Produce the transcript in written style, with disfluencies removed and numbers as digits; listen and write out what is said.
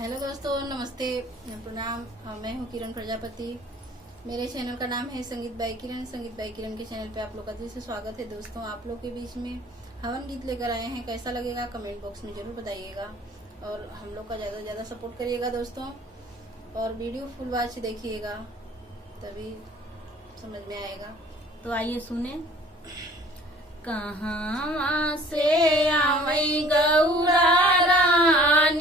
Hello दोस्तों, नमस्ते, प्रणाम। मैं हूँ किरण प्रजापति। मेरे चैनल का नाम है संगीत बाई किरण। संगीत बाई किरण के चैनल पे आप लोग का दिल से स्वागत है। दोस्तों, आप लोग के बीच में हवन गीत लेकर आए हैं। कैसा लगेगा कमेंट बॉक्स में जरूर बताइएगा और हम लोग का ज़्यादा से ज़्यादा सपोर्ट करिएगा दोस्तों। और वीडियो फुल वॉच देखिएगा, तभी समझ में आएगा। तो आइए सुने। कहाँ से आवई गौरा रानी